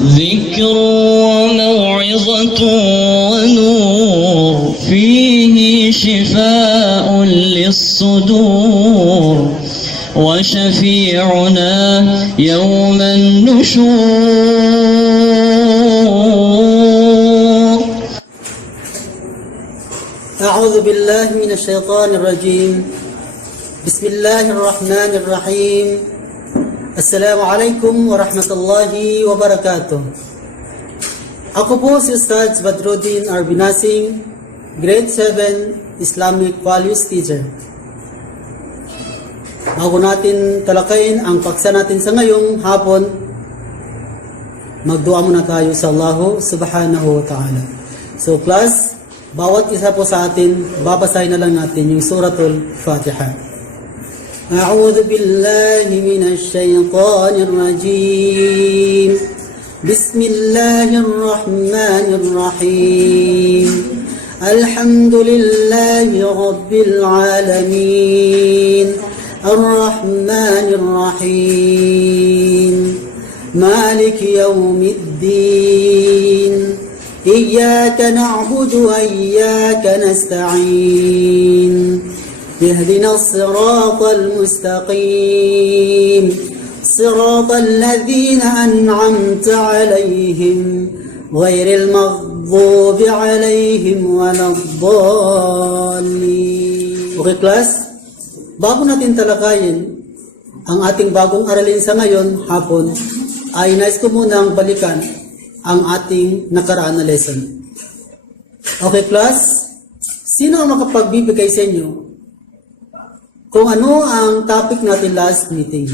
ذكر وموعظة ونور فيه شفاء للصدور وشفيعنا يوم النشور. أعوذ بالله من الشيطان الرجيم. بسم الله الرحمن الرحيم. Assalamu alaikum warahmatullahi wabarakatuh. Ako po si Ustad Badruddin Arbinasing, Grade 7 Islamic Values Teacher. Bago natin talakayin ang paksa natin sa ngayong hapon, magdua muna tayo sa Allah subhanahu wa ta'ala. So class, bawat isa po sa atin, babasahin na lang natin yung Suratul Fatiha. أعوذ بالله من الشيطان الرجيم. بسم الله الرحمن الرحيم. الحمد لله رب العالمين. الرحمن الرحيم. مالك يوم الدين. إياك نعبد وإياك نستعين. اهدنا الصراط المستقيم صراط الذين أنعمت عليهم غير المغضوب عليهم ولا الضالين. Okay class, bago natin talakayin ang ating bagong aralin sa ngayon hapon, ay nais ko munang balikan ang ating nakaraan na lesson. Okay class, sino ang makapagbibigay sa inyo kung ano ang topic natin last meeting?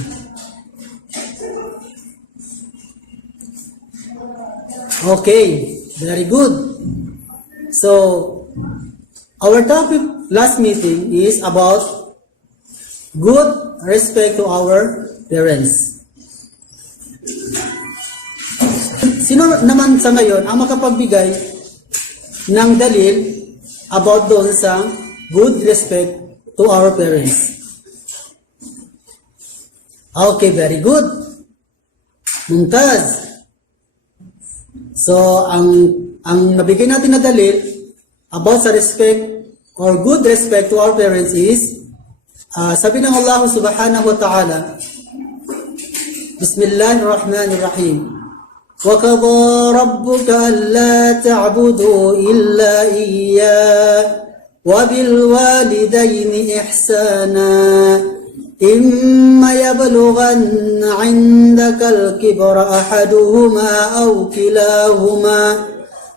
Okay, very good. So, our topic last meeting is about good respect to our parents. Sino naman sa ngayon ang makapagbigay ng dalil about doon sa good respect to our parents? Okay, very good. Mumtaz. So, ang nabigay natin na dalil about sa respect or good respect to our parents is, sabi ng Allah subhanahu wa ta'ala, Bismillahirrahmanirrahim. وَقَضَى رَبُّكَ أَلَّا تَعْبُدُوا إِلَّا إِيَّاهُ وَبِالْوَالِدَيْنِ إِحْسَانًا إِمَّا يَبْلُغَنَّ عِندَكَ الْكِبَرَ أَحَدُهُمَا أَوْ كِلَاهُمَا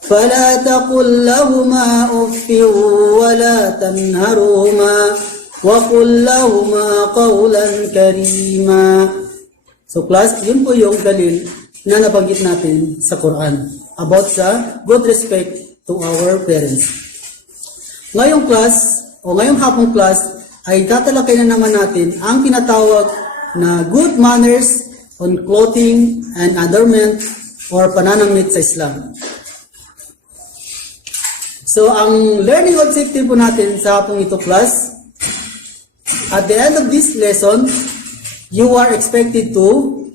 فَلَا تَقُل لَّهُمَا أُفٍّ وَلَا تَنْهَرْهُمَا وَقُل لَّهُمَا قَوْلًا كَرِيمًا. So class, yun po yung dalil na nabanggit natin sa Quran about sa good respect to our parents. Ngayong class, o ngayong hapong class, ay tatalakay na naman natin ang tinatawag na good manners on clothing and adornment or pananamit sa Islam. So, ang learning objective po natin sa hapong ito class, at the end of this lesson, you are expected to,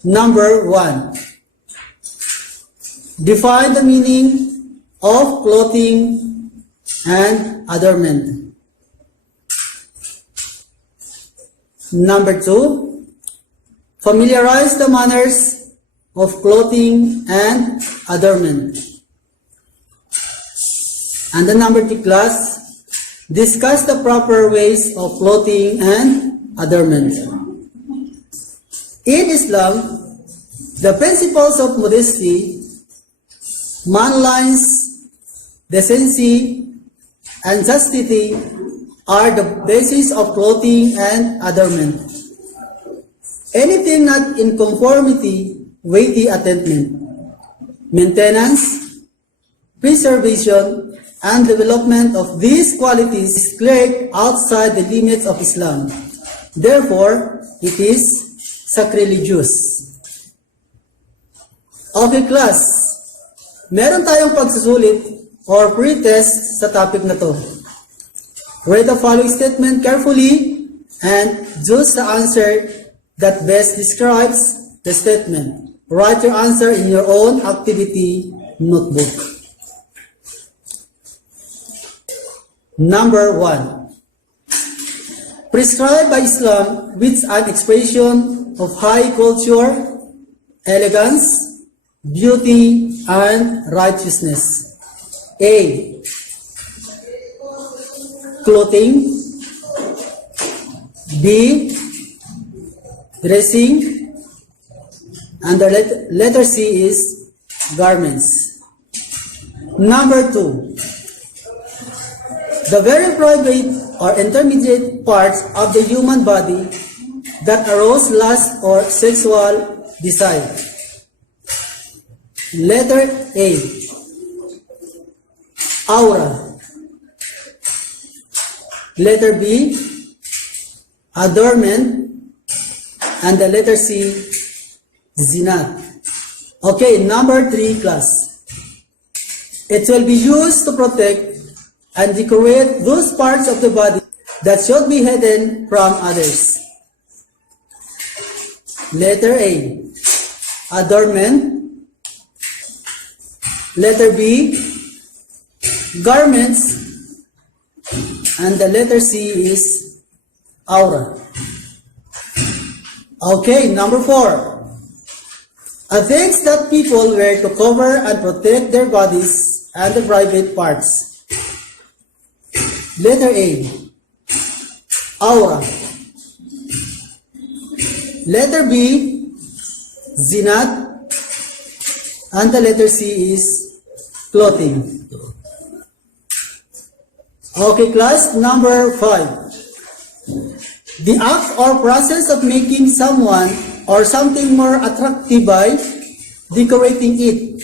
number 1, define the meaning of clothing and adornment. Number 2, familiarize the manners of clothing and adornment. And the number 3 class, discuss the proper ways of clothing and adornment. In Islam, the principles of modesty, manliness, decency, and chastity are the basis of clothing and adornment. Anything not in conformity, weighty attainment, maintenance, preservation, and development of these qualities is cleared outside the limits of Islam. Therefore, it is sacrilegious. Okay class, meron tayong pagsusulit or pre-test sa topic na to. Read the following statement carefully and choose the answer that best describes the statement. Write your answer in your own activity notebook. Number 1. Prescribed by Islam with an expression of high culture, elegance, beauty, and righteousness. A. Clothing. B. Dressing. And the letter C is garments. Number 2. The very private or intermediate parts of the human body that arouse lust or sexual desire. Letter A. Aura. Letter B. Adornment. And the letter C. Zinat. Okay, number 3 class. It will be used to protect and decorate those parts of the body that should be hidden from others. Letter A. Adornment. Letter B. Garments. And the letter C is aura. Okay, number 4. Things that people wear to cover and protect their bodies and the private parts. Letter A. Aura. Letter B. Zinat. And the letter C is clothing. Okay, class, number 5. The act or process of making someone or something more attractive by decorating it.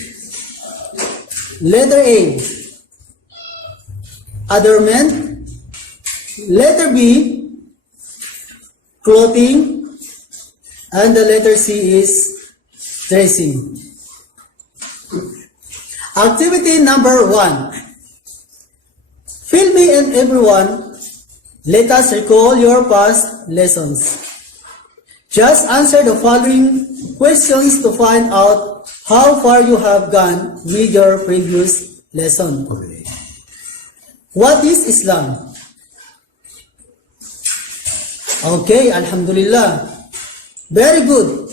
Letter A. Adornment. Letter B. Clothing. And the letter C is dressing. Activity number 1. Fill me and everyone, let us recall your past lessons. Just answer the following questions to find out how far you have gone with your previous lesson. What is Islam? Okay, Alhamdulillah. Very good.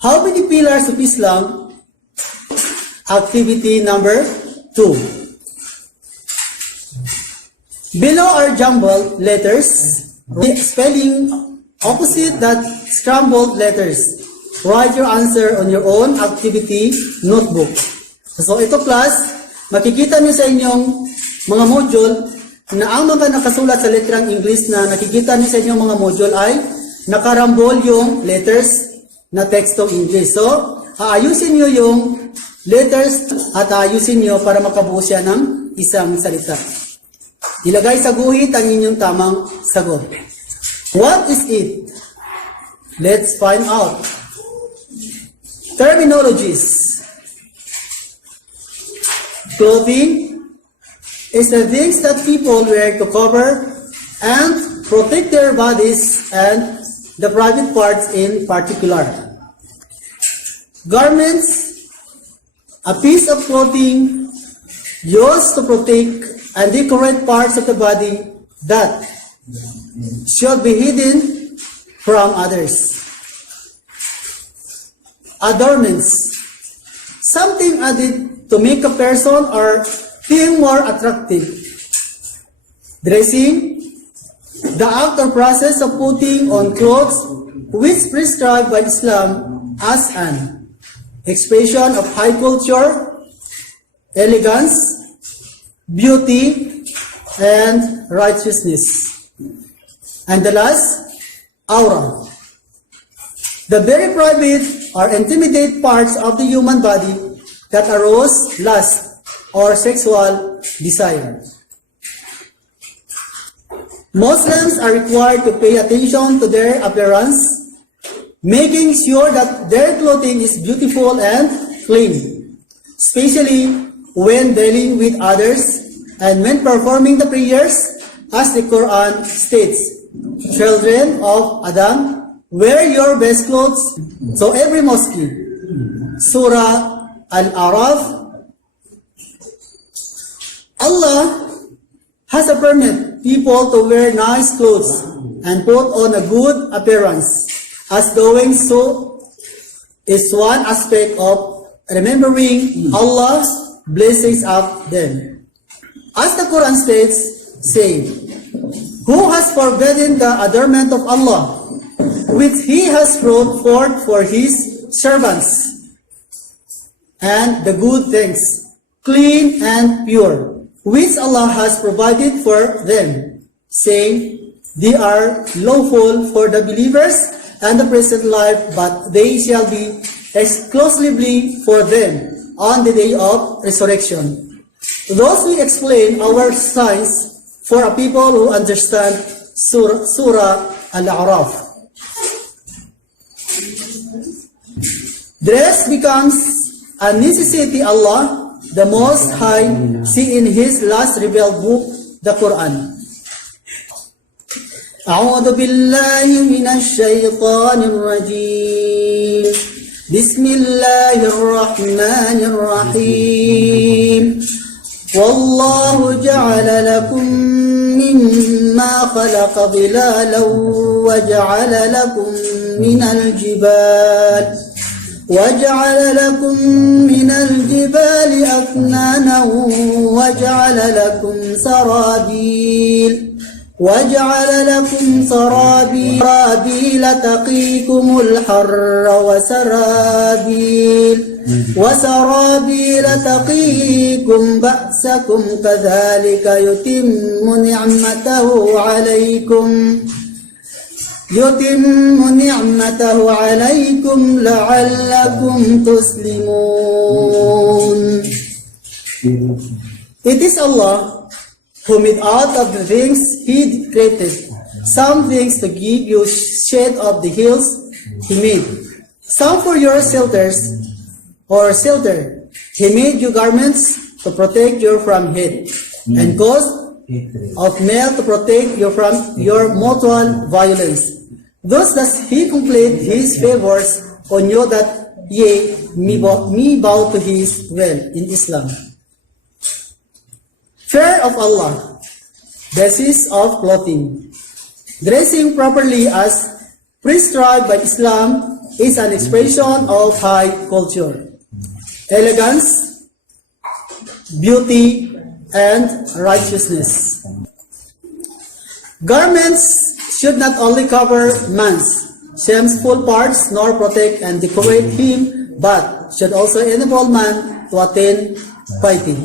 How many pillars of Islam? Activity number 2. Below are jumbled letters, spelling opposite that scrambled letters. Write your answer on your own activity notebook. So ito class, makikita niyo sa inyong mga module na ang mga nakasulat sa letrang English na nakikita niyo sa inyong mga module ay nakarambol yung letters na tekstong English. So, aayusin niyo yung letters at aayusin niyo para makabuo siya ng isang salita. Ilagay sa guhit ang inyong tamang sagot. What is it? Let's find out. Terminologies. Clothing is the things that people wear to cover and protect their bodies and the private parts in particular. Garments, a piece of clothing used to protect and decorate parts of the body that should be hidden from others. Adornments, something added to make a person or thing more attractive. Dressing, the act or process of putting on clothes which prescribed by Islam as an expression of high culture, elegance, beauty, and righteousness. And the last, aura. The very private or intimate parts of the human body that arouse lust or sexual desire. Muslims are required to pay attention to their appearance, making sure that their clothing is beautiful and clean, especially when dealing with others and when performing the prayers, as the Quran states, "Children of Adam, wear your best clothes. So every mosque, Surah Al-Araf, Allah has a permit people to wear nice clothes and put on a good appearance, as doing so is one aspect of remembering Allah's blessings of them. As the Quran states, saying, "Who has forbidden the adornment of Allah, which He has brought forth for His servants, and the good things, clean and pure, which Allah has provided for them, saying, they are lawful for the believers and the present life, but they shall be exclusively for them on the day of resurrection." Thus we explain our signs for a people who understand Surah Al-A'raf. Dress becomes a necessity Allah, the Most High, see in His last revealed book, the Quran. أعوذ بالله من الشيطان الرجيم بسم الله الرحمن الرحيم والله جعل لكم مما خلق ظلالا وجعل لكم من الجبال أكنانا وجعل لكم سرابيل تقيكم الحر وسرابيل تقيكم بأسكم كذلك يتم نعمته عليكم لعلكم تسلمون. It is Allah who made out of the things He created some things to give you shade of the hills He made, some for your shelter. He made you garments to protect you from heat, and coats of mail to protect you from your mortal violence. Thus does He complete His favors on you, that ye may bow to His will in Islam. Fear of Allah, basis of clothing. Dressing properly as prescribed by Islam is an expression of high culture, elegance, beauty, and righteousness. Garments should not only cover man's shameful parts nor protect and decorate him, but should also enable man to attain piety.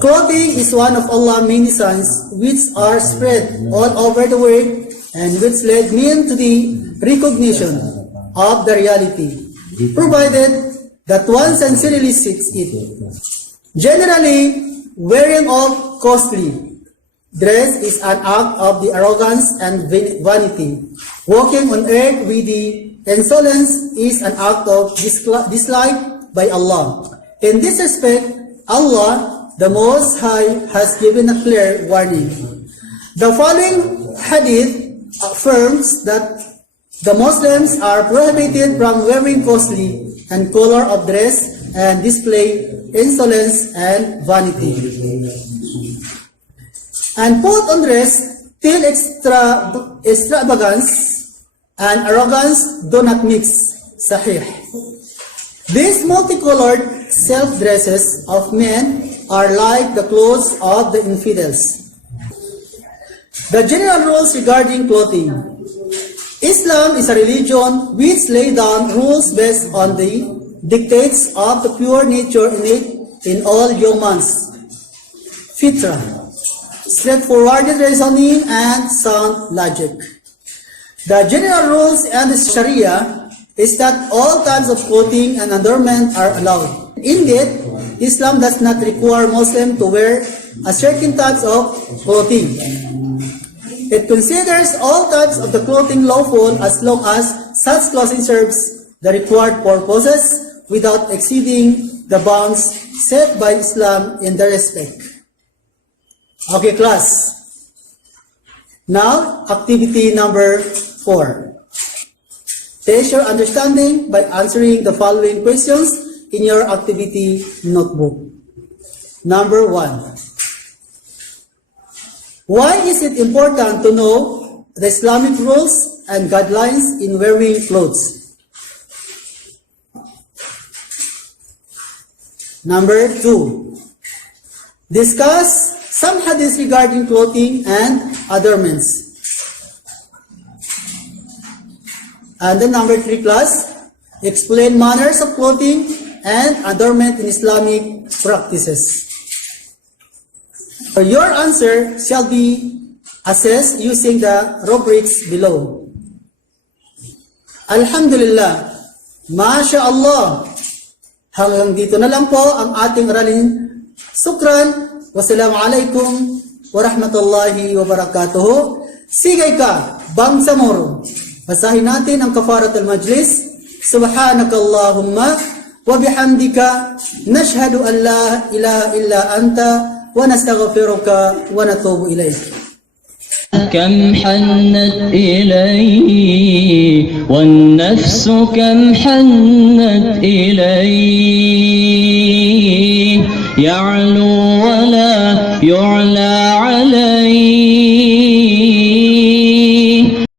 Clothing is one of Allah's many signs which are spread all over the world and which lead men to the recognition of the reality, provided that one sincerely seeks it. Generally, wearing of costly dress is an act of the arrogance and vanity. Walking on earth with the insolence is an act of dislike by Allah. In this respect, Allah, the Most High, has given a clear warning. The following hadith affirms that the Muslims are prohibited from wearing costly and color of dress and display insolence and vanity. And put on dress till extravagance and arrogance do not mix. Sahih. These multicolored self-dresses of men are like the clothes of the infidels. The general rules regarding clothing. Islam is a religion which lays down rules based on the dictates of the pure nature innate in all humans, fitra, straightforward reasoning, and sound logic. The general rules and the Sharia is that all types of clothing and adornment are allowed. Indeed, Islam does not require Muslims to wear a certain types of clothing. It considers all types of the clothing lawful as long as such clothing serves the required purposes without exceeding the bounds set by Islam in the respect. Okay, class. Now, activity number 4. Test your understanding by answering the following questions in your activity notebook. Number 1. Why is it important to know the Islamic rules and guidelines in wearing clothes? Number 2. Discuss some hadiths regarding clothing and adornments. And then number 3 class, explain manners of clothing and adornment in Islamic practices. Your answer shall be assessed using the rubrics below. Alhamdulillah, Masya Allah. Hanggang dito na lang po ang ating aralin. Sukran. Wassalamualaikum warahmatullahi wabarakatuh. Sigay ka, bangsa moro. Basahin natin ang kafarat al-majlis. Subhanakallahumma wa bihamdika nashhadu an la ilaha illa anta wa nastaghfiruka wa natubu ilayk. كم حنت إليه والنفس كم حنت إليه يعلو ولا يعلى